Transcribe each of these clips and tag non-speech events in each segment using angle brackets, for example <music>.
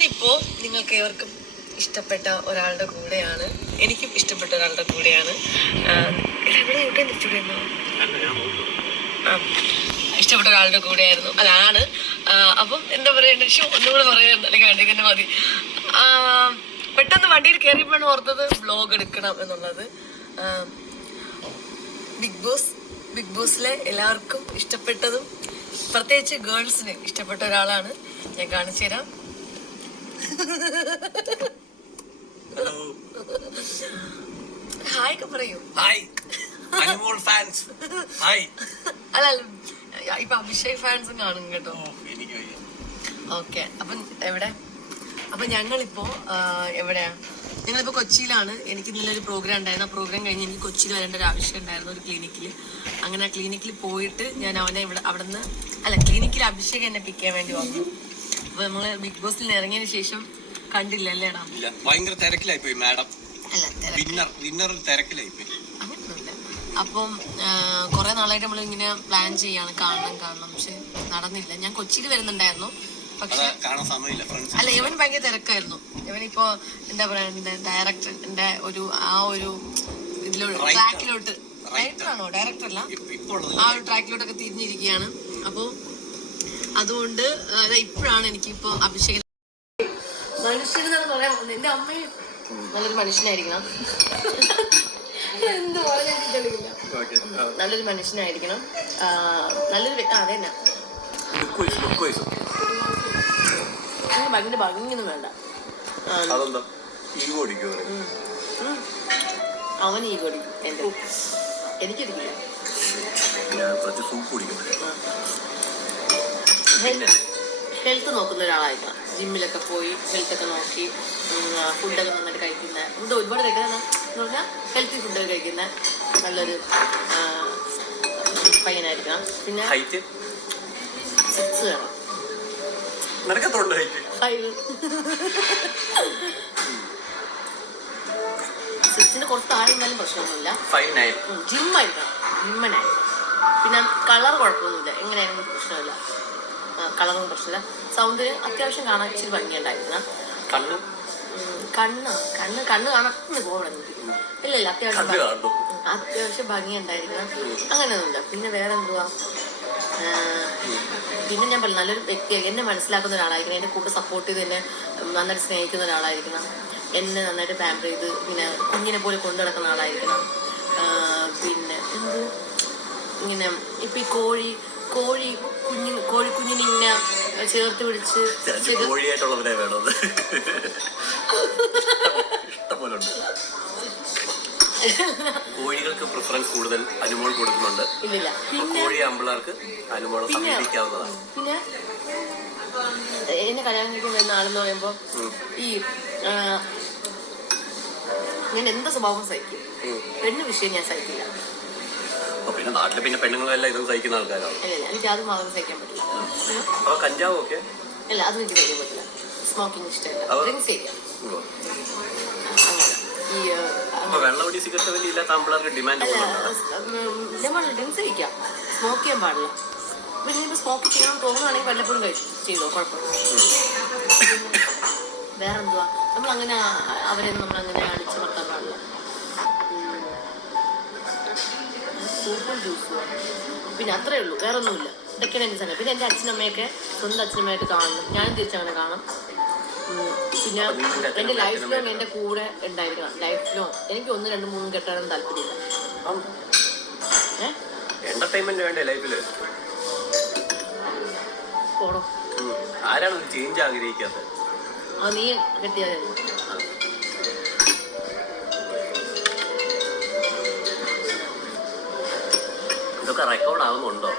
ഞാനിപ്പോ നിങ്ങൾക്ക് ഏവർക്കും ഇഷ്ടപ്പെട്ട ഒരാളുടെ കൂടെയാണ്. എനിക്കും ഇഷ്ടപ്പെട്ട ഒരാളുടെ കൂടെയാണ്. ഇവിടെ എവിടെ നിൽക്കുന്നു? ഇഷ്ടപ്പെട്ട ഒരാളുടെ കൂടെയായിരുന്നു. അതാണ്. അപ്പം എന്താ പറയണ്ട ഷോ ഒന്നുകൂടെ പറയാൻ അല്ലെങ്കിൽ വണ്ടി തന്നെ മതി. പെട്ടെന്ന് വണ്ടിയിൽ കയറിയപ്പോഴാണ് ഓർത്തത് വ്ലോഗ് എടുക്കണം എന്നുള്ളത്. ബിഗ് ബോസ് ബിഗ് ബോസിലെ എല്ലാവർക്കും ഇഷ്ടപ്പെട്ടതും പ്രത്യേകിച്ച് ഗേൾസിന് ഇഷ്ടപ്പെട്ട ഒരാളാണ്. ഞാൻ കാണിച്ചു തരാം. ഹായ് ഒക്കെ പറയൂ. ഹായ്. അനിമോൾ ഫാൻസ്. ഹായ്. അല്ല അല്ല, ഇപ്പൊ അഭിഷേക് ഫാൻസും കാണും കേട്ടോ. ഓ എനിക്ക് ഓക്കെ. അപ്പം എവിടെ? അപ്പൊ ഞങ്ങളിപ്പോ എവിടെയാ? ഞങ്ങളിപ്പോ കൊച്ചിയിലാണ്. എനിക്ക് ഇന്നലെ ഒരു പ്രോഗ്രാം ഉണ്ടായിരുന്നു. ആ പ്രോഗ്രാം കഴിഞ്ഞ് എനിക്ക് കൊച്ചിയിൽ വരേണ്ട ഒരു ആവശ്യം ഉണ്ടായിരുന്നു ഒരു ക്ലിനിക്കിൽ അങ്ങനെ ആ ക്ലിനിക്കിൽ പോയിട്ട് ഞാൻ അവനെ ഇവിടെ അവിടെ നിന്ന് അല്ല ക്ലിനിക്കിൽ അഭിഷേക് എന്നെ പിക്ക് ചെയ്യാൻ വേണ്ടി വന്നു. അപ്പൊ നമ്മൾ ബിഗ് ബോസിൽ ഇറങ്ങിയതിന് ശേഷം കണ്ടില്ല അല്ലേടാ ഇല്ല ഭയങ്കര തിരക്കിലായി പോയി മാഡം. അല്ല തിര- വിന്നർ വിന്നർ തിരക്കിലായി പോയി അങ്ങനെയൊന്നുമില്ല അപ്പം കുറെ നാളായിട്ട് നമ്മൾ ഇങ്ങനെ പ്ലാൻ ചെയ്യാണ് കാണണം കാണണം. പക്ഷെ നടന്നില്ല. ഞാൻ കൊച്ചിയിൽ വരുന്നുണ്ടായിരുന്നു. പക്ഷെ അത് കാണാൻ സമയമില്ല ഫ്രണ്ട്സ് അല്ല ഇവൻ ഭയങ്കര തിരക്കായിരുന്നു. ഇവൻ ഇപ്പോ എന്താ പറയാ ഡയറക്ടറിന്റെ ഒരു ആ ഒരു ഇതിലോട്ട് ട്രാക്കിലോട്ട് റൈറ്റർ ആണോ? ഡയറക്ടർ അല്ല. ഇപ്പൊ ഉള്ളത് ആ ഒരു ട്രാക്കിലോട്ടൊക്കെ തിരിഞ്ഞിരിക്കുകയാണ്. അപ്പോൾ അതുകൊണ്ട് അതായത് ഇപ്പോഴാണ് എനിക്കിപ്പോ അഭിഷേകൻ മനുഷ്യനെന്ന് പറയാൻ പോകുന്നത്. എന്റെ അമ്മയും നല്ലൊരു മനുഷ്യനായിരിക്കണം. എന്ത് എനിക്കറിയില്ല ഓക്കെ നല്ലൊരു മനുഷ്യനായിരിക്കണം. നല്ലൊരു വ്യക്തി അതെ ഭയങ്കര ഭംഗിയൊന്നും വേണ്ട. അവൻ ഈ കൊടിക്കും എന്റെ എനിക്കൊരിക്കില്ല. ഞാൻ സൂപ്പ് കുടിക്കട്ടെ ഹെൽത്ത് നോക്കുന്ന ഒരാളായിരുന്നു ജിമ്മിലൊക്കെ പോയി ഹെൽത്ത് ഹെൽത്തൊക്കെ നോക്കി ഫുഡൊക്കെ നന്നായിട്ട് കഴിക്കുന്ന. ഫുഡ് ഒരുപാട് കഴിക്കുന്ന എന്ന് പറഞ്ഞാൽ ഹെൽത്തി ഫുഡൊക്കെ കഴിക്കുന്ന നല്ലൊരു പയ്യനായിരിക്കണം. പിന്നെ ഹൈറ്റ്? സിക്സ് വേണം. സിക്സിന് കുറച്ച് താഴെ എന്നാലും പ്രശ്നമൊന്നുമില്ല. ജിമ്മായിരിക്കണം. ജിമ്മനായിരിക്കണം. പിന്നെ കളർ കുഴപ്പമൊന്നുമില്ല. എങ്ങനെയായിരുന്നു പ്രശ്നമില്ല. കളറും പ്രശ്നമില്ല. സൗന്ദര്യം അത്യാവശ്യം കാണാൻ ഇച്ചിരി ഭംഗിയുണ്ടായിരുന്നു. കണ്ണ്? കണ്ണ് കണ്ണ് കണ്ണ് കാണാൻ പോകണം ഇല്ല ഇല്ല അത്യാവശ്യം അത്യാവശ്യം ഭംഗിയുണ്ടായിരിക്കണം അങ്ങനെയൊന്നുമില്ല. പിന്നെ വേറെ എന്തുവാ പിന്നെ ഞാൻ പറഞ്ഞു നല്ലൊരു വ്യക്തിയായി എന്നെ മനസ്സിലാക്കുന്ന ഒരാളായിരിക്കണം. എന്റെ കൂടെ സപ്പോർട്ട് ചെയ്ത് എന്നെ നന്നായിട്ട് സ്നേഹിക്കുന്ന ഒരാളായിരിക്കണം. എന്നെ നന്നായിട്ട് പാമ്പർ ചെയ്ത് പിന്നെ കുഞ്ഞിനെ പോലെ കൊണ്ടു നടക്കുന്ന ആളായിരിക്കണം. പിന്നെ എന്ത്? ഇങ്ങനെ ഇപ്പൊ ഈ കോഴി കോഴി കുഞ്ഞിന് കോഴി കുഞ്ഞിനെ ഇങ്ങനെ ചേർത്ത് പിടിച്ച് കോഴിയായിട്ടുള്ളവരെ വേണം ഇഷ്ടംപോലെ ഉണ്ട്. കോഴികൾക്ക് പ്രിഫറൻസ് കൂടുതൽ അനുമോൾ കൊടുക്കുന്നുണ്ട്. കോഴി ആമ്പിള്ളേർക്ക് അനുമോളെ സമീപിക്കാവുന്നതാണ്. പിന്നെ എന്നെ കല്യാണം കഴിക്കാൻ വരുന്ന ആളെന്ന് പറയുമ്പോ ഈ ഞാൻ എന്ത് സ്വഭാവം സഹിക്കും? പെണ്ണ് വിഷയം ഞാൻ സഹിക്കില്ല. അപ്പൊ പിന്നെ നാട്ടിൽ പിന്നെ പെണ്ണുങ്ങളെല്ലാം ഇതും സഹിക്കുന്ന ആൾക്കാരാണ്? എനിക്ക് അത് മാത്രം സഹിക്കാൻ പറ്റില്ല. അപ്പൊ കഞ്ചാവ് ഒക്കെ? അല്ല അതും എനിക്ക് സഹിക്കാൻ പറ്റില്ല. സ്മോക്കിംഗ് ഇഷ്ടമല്ല. അവ- ഡ്രിങ്ക്സ് ചെയ്യാം ഉവ്വ്. അങ്ങനെ. ഈ അപ്പൊ വെള്ളമടി സിഗരറ്റ് വലിയ ഇല്ലാത്ത ആമ്പിള്ളേർക്ക് ഡിമാൻഡ് അല്ല നമ്മൾ ഡ്രിങ്ക്സ് കഴിക്കാം സ്മോക്ക് ചെയ്യാൻ പാടില്ല. പിന്നെ ഇപ്പൊ സ്മോക്ക് ചെയ്യണം തോന്നുകയാണെങ്കിൽ വല്ലപ്പോഴും കഴിച്ചു ചെയ്തോ? കുഴപ്പമില്ല. പിന്നെ വേറെ നമ്മൾ അങ്ങനെ അവരെ നമ്മൾ അങ്ങനെ അടിച്ചു നിർത്താൻ പാടില്ല സൂപ്പർ ജ്യൂസ് പിന്നെ അത്രേ ഉള്ളൂ വേറെ ഒന്നുമില്ല ഇതൊക്കെയാണ് എന്റെ സമയം പിന്നെ എന്റെ അച്ഛനമ്മയൊക്കെ സ്വന്തം അച്ഛനമ്മയായിട്ട് കാണണം ഞാനും തിരിച്ചങ്ങനെ കാണും. പിന്നെ എന്റെ ലൈഫ് ലോങ് എന്റെ കൂടെ ഉണ്ടായിരിക്കണം. ലൈഫ് ലോങ് എനിക്ക് ഒന്ന് രണ്ട് മൂന്നും കെട്ടാനും താല്പര്യമില്ല. ഏഹ് എന്റർടൈൻമെന്റ് വേണ്ടേ ലൈഫിൽ പോണോ? ഉം. ആരാണ് ചേഞ്ച് ആഗ്രഹിക്കാത്തത്? ആ നീ കെട്ടിയാൽ ഇതൊക്കെ റെക്കോർഡ് ആവുന്നുണ്ടോ?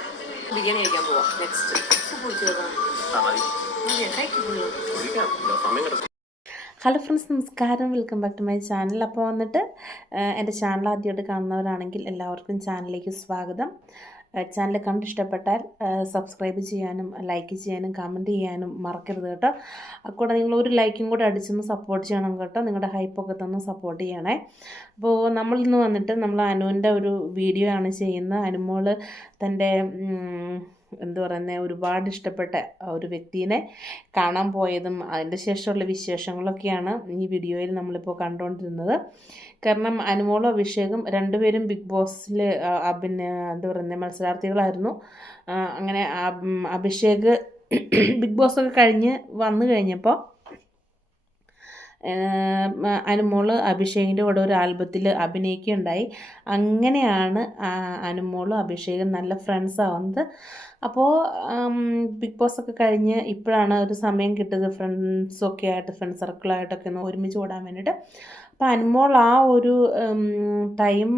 ബിരിയാണി കഴിക്കാൻ പോവാം. നെക്സ്റ്റ് സമയം ഹലോ ഫ്രണ്ട്സ് നമസ്കാരം. Welcome back to my channel അപ്പോൾ വന്നിട്ട് എന്റെ ചാനൽ ആദ്യമായിട്ട് കാണുന്നവരാണെങ്കിൽ എല്ലാവർക്കും ചാനലിലേക്ക് സ്വാഗതം. ചാനൽ കണ്ടിഷ്ടപ്പെട്ടാൽ സബ്സ്ക്രൈബ് ചെയ്യാനും ലൈക്ക് ചെയ്യാനും കമന്റ് ചെയ്യാനും മറക്കരുത് കേട്ടോ. കൂടെ നിങ്ങൾ ഒരു ലൈക്കും കൂടെ അടിച്ചൊന്ന് സപ്പോർട്ട് ചെയ്യണം കേട്ടോ. നിങ്ങളുടെ ഹൈപ്പൊക്കെ തന്ന് സപ്പോർട്ട് ചെയ്യണേ. അപ്പോൾ നമ്മൾ ഇന്ന് വന്നിട്ട് നമ്മൾ അനുവിന്റെ ഒരു വീഡിയോ ആണ് ചെയ്യുന്നത്. അനുമോൾ തന്റെ എന്താ പറയുന്നത് ഒരുപാട് ഇഷ്ടപ്പെട്ട ഒരു വ്യക്തിനെ കാണാൻ പോയതും അതിന്റെ ശേഷമുള്ള വിശേഷങ്ങളൊക്കെയാണ് ഈ വീഡിയോയിൽ നമ്മളിപ്പോൾ കണ്ടുകൊണ്ടിരുന്നത്. കാരണം അനുമോളും അഭിഷേകും രണ്ടുപേരും ബിഗ് ബോസിൽ പിന്നെ എന്താ പറയുന്നത് മത്സരാർത്ഥികളായിരുന്നു. അങ്ങനെ അഭിഷേക് ബിഗ് ബോസ് ഒക്കെ കഴിഞ്ഞ് വന്നു കഴിഞ്ഞപ്പോൾ അനുമോൾ അഭിഷേകിന്റെ കൂടെ ഒരു ആൽബത്തിൽ അഭിനയിക്കുകയുണ്ടായി. അങ്ങനെയാണ് അനുമോളും അഭിഷേകും നല്ല ഫ്രണ്ട്സ് ആവുന്നത്. അപ്പോൾ ബിഗ് ബോസ് ഒക്കെ കഴിഞ്ഞ് ഇപ്പോഴാണ് ഒരു സമയം കിട്ടിയത്. ഫ്രണ്ട്സൊക്കെ ആയിട്ട് ഫ്രണ്ട് സർക്കിളായിട്ടൊക്കെ ഒന്ന് ഒരുമിച്ച് ഓടാൻ വേണ്ടിയിട്ട്. അപ്പോൾ അനുമോൾ ആ ഒരു ടൈം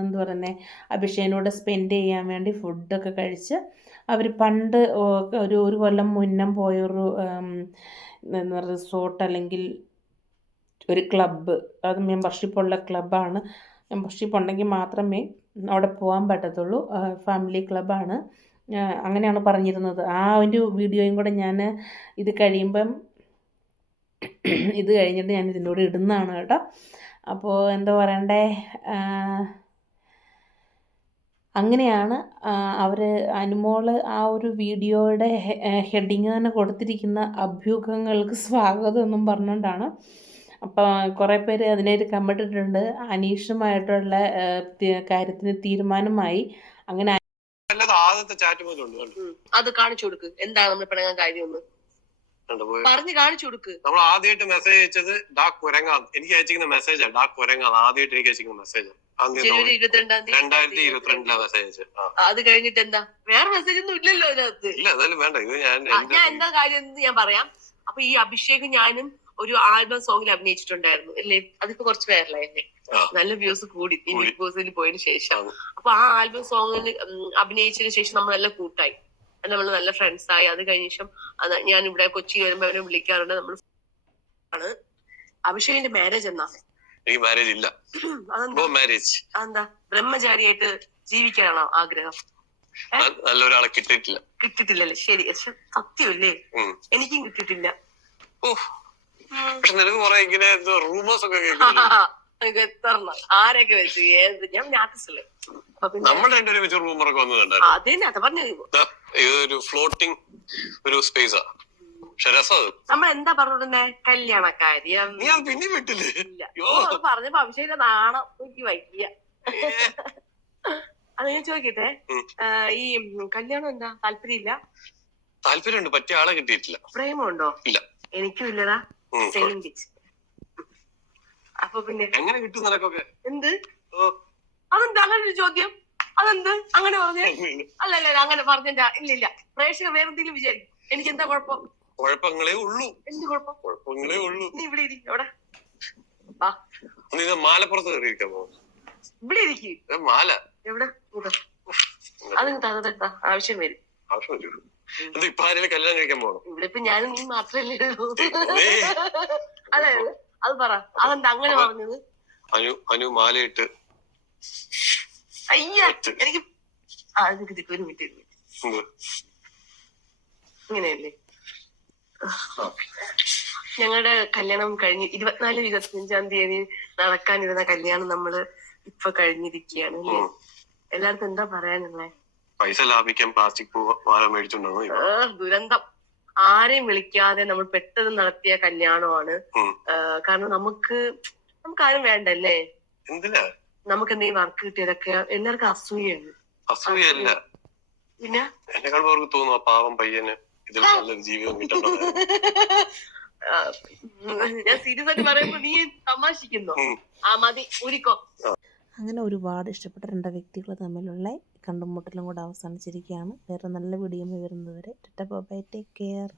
എന്താ പറയുന്നത് അഭിഷേകിനോട് സ്പെൻഡ് ചെയ്യാൻ വേണ്ടി ഫുഡൊക്കെ കഴിച്ച് അവർ പണ്ട് ഒരു ഒരു കൊല്ലം മുന്നം പോയൊരു റിസോർട്ട് അല്ലെങ്കിൽ ഒരു ക്ലബ്ബ് അത് മെമ്പർഷിപ്പുള്ള ക്ലബ്ബാണ് മെമ്പർഷിപ്പ് ഉണ്ടെങ്കിൽ മാത്രമേ അവിടെ പോകാൻ പറ്റത്തുള്ളൂ. ഫാമിലി ക്ലബ്ബാണ് അങ്ങനെയാണ് പറഞ്ഞിരുന്നത്. ആ ഒരു വീഡിയോയും കൂടെ ഞാൻ ഇത് കഴിയുമ്പം <clears throat> ഇത് കഴിഞ്ഞിട്ട് ഞാൻ ഇതിന്റെ കൂടെ ഇടുന്നതാണ് കേട്ടോ. അപ്പോൾ എന്താ പറയണ്ടേ? അങ്ങനെയാണ് അവർ അനുമോൾ ആ ഒരു വീഡിയോയുടെ ഹെഡിങ് തന്നെ കൊടുത്തിരിക്കുന്ന അഭ്യൂഹങ്ങൾക്ക് സ്വാഗതം എന്നും പറഞ്ഞുകൊണ്ടാണ് അപ്പോൾ കുറേ പേര് അതിനൊരു കമ്പിട്ടിട്ടുണ്ട് അനീഷുമായിട്ടുള്ള കാര്യത്തിന് തീരുമാനമായി. അങ്ങനെ അത് കാണിച്ചു കൊടുക്ക്. എന്താ നമ്മൾ പിണങ്ങാൻ കാര്യമൊന്ന്? കണ്ടോ പറഞ്ഞു കാണിച്ചു കൊടുക്ക്. നമ്മൾ ആദ്യമായിട്ട് മെസ്സേജ് അയച്ചത് ഡാ കുരങ്ങാ എനിക്ക് അയച്ചിരിക്കുന്ന മെസ്സേജാ ഡാ കുരങ്ങാ ആദ്യമായിട്ട് എനിക്ക് അയച്ചിരിക്കുന്ന മെസ്സേജ് ജനുവരി ഇരുപത്തിരണ്ടാം തീയതി. രണ്ടായിരത്തി ഇരുപത്തിരണ്ടിലെ മെസ്സേജ് അത് കഴിഞ്ഞിട്ട് എന്താ? വേറെ മെസ്സേജ് ഒന്നും ഇല്ലല്ലോ അതിനകത്ത്. ഇല്ല എന്തായാലും വേണ്ട. ഇത് ഞാൻ ഞാൻ എന്താ കാര്യം എന്ന് ഞാൻ പറയാം. അപ്പൊ ഈ അഭിഷേകും ഞാനും ഒരു ആൽബം സോങ്ങിൽ അഭിനയിച്ചിട്ടുണ്ടായിരുന്നു. അല്ലേ? അതിപ്പോ കുറച്ച് പേരലായില്ലേ ആ. നല്ല വ്യൂസ് കൂടി. ഈ. ബിഗ് ബോസിൽ പോയതിനു ശേഷം. അപ്പൊ ആ ആൽബം സോങ്ങിൽ അഭിനയിച്ചതിന് ശേഷം നമ്മൾ നല്ല കൂട്ടായി. നമ്മൾ നല്ല ഫ്രണ്ട്സ് ആയി. അത് കഴിഞ്ഞ ശേഷം ഞാൻ ഇവിടെ കൊച്ചി വരുമ്പോ അവനെ വിളിക്കാറുണ്ട്. നമ്മൾ ആണ്. അഭിഷേകിന്റെ മാരേജ് എന്നാ? എനിക്ക് മാരേജ് ഇല്ല. മാരേജ് അതെന്താ? ബ്രഹ്മചാരിയായിട്ട് ജീവിക്കാനാണോ ആഗ്രഹം? നല്ലൊരാളെ കിട്ടിയിട്ടില്ല. കിട്ടിട്ടില്ലല്ലേ ശരി. സത്യമല്ലേ. എനിക്കും കിട്ടിട്ടില്ല ഓ പക്ഷെ നിനക്ക് കുറെ ഇങ്ങനെ എന്തോ റൂമേഴ്സ് ഒക്കെ കേൾക്കുന്നു ആരൊക്കെ വെച്ച്? ഏത്? ഞാൻ പിന്നെ നമ്മൾ രണ്ടുപേരും വെച്ച് ഒക്കെ വന്നിട്ടുണ്ടായിരുന്നു അതന്നെ അത് പറഞ്ഞു ഇതൊരു ഫ്ലോട്ടിംഗ് ഒരു സ്പേസാ നമ്മൾ എന്താ പറഞ്ഞോണ്ടിരുന്നെ കല്യാണക്കാര്യം. പിന്നെ വിട്ടില്ലേ? പറഞ്ഞപ്പോ അഭിഷേക നാണം എനിക്ക് വയ്യ. അത് ഞാൻ ചോദിക്കട്ടെ? ഈ കല്യാണം എന്താ? താല്പര്യമില്ല? താല്പര്യമുണ്ട് പറ്റിയ ആളെ കിട്ടിയിട്ടില്ല. പ്രേമമുണ്ടോ? ഇല്ല. എനിക്കും ഇല്ലടാ. സെയിം ബിച്ച് അപ്പൊ പിന്നെ എങ്ങനെ കിട്ടും നിനക്കൊക്കെ? എന്ത്. അതെന്താ? അങ്ങനെ ഒരു ചോദ്യം. അതെന്ത്? അങ്ങനെ പറഞ്ഞേ. അല്ല അല്ല അങ്ങനെ പറഞ്ഞ ഇല്ല ഇല്ല. പ്രേക്ഷകർ വേറെന്തെങ്കിലും വിചാരിക്കും. എനിക്ക് എന്താ കുഴപ്പം? കുഴപ്പങ്ങളേ ഉള്ളൂ. എന്ത് കുഴപ്പം? കുഴപ്പങ്ങളേ ഉള്ളൂ. നീ ഇവിടെ ഇരിക്കും എവിടെ? വാ. നീ മാലപ്പുറത്ത് കയറിയിരിക്കാൻ പോകും ഇവിടെ ഇരിക്കും. മാല. എവിടെ. അത് വരും. ആവശ്യം വരും. <laughs> ഇത് ഇപ്പൊ ആരെങ്കിലും കല്യാണം കഴിക്കാൻ പോകണം ഇവിടെ ഇപ്പൊ ഞാനും നീ മാത്രല്ലേ ഉള്ളൂ. <laughs> അതെ അത് പറ. അതെന്താ അങ്ങനെ പറഞ്ഞത്? അനു അനു മാലയിട്ട് അയ്യ എനിക്ക് ആ എനിക്ക് ഒരു മിനിറ്റ് ഒരു മിനിറ്റ്. ഇങ്ങനെയല്ലേ? ഞങ്ങളുടെ കല്യാണം കഴിഞ്ഞ് ഇരുപത്തിനാല് ഇരുപത്തിയഞ്ചാം തീയതി നടക്കാനിരുന്ന കല്യാണം നമ്മൾ ഇപ്പൊ കഴിഞ്ഞിരിക്കുകയാണ് എല്ലാവർക്കും എന്താ പറയാനുള്ളേ? പൈസ ലാഭിക്കാൻ പ്ലാസ്റ്റിക് പൂ മാല മേടിച്ചോണ്ടാണ് ആ, ദുരന്തം. ആരെയും വിളിക്കാതെ നമ്മൾ പെട്ടെന്ന് നടത്തിയ കല്യാണമാണ്. കാരണം നമുക്ക് നമുക്ക് ആരും വേണ്ടല്ലേ? എന്തിനാ? നമുക്ക് എന്തെങ്കിലും വർക്ക് കിട്ടിയതൊക്കെ എല്ലാവർക്കും അസൂയാണ് അസൂയല്ല പിന്നെ? എന്നെ കാണുമ്പോ അവർക്ക് തോന്നും ആ പാവം പയ്യന് ഇതിൽ നല്ലൊരു ജീവിതം ഞാൻ സീരിയസ് ആയിട്ട് പറയുമ്പോ നീ തമാശിക്കുന്നോ? ആ മതി ഊരിക്കോ. അങ്ങനെ ഒരുപാട് ഇഷ്ടപ്പെട്ട രണ്ട് വ്യക്തികൾ തമ്മിലുള്ള കണ്ടുമുട്ടലും കൂടെ അവസാനിച്ചിരിക്കുകയാണ്. വേറെ നല്ല വീഡിയോ വരുന്നതുവരെ. Tata bye take care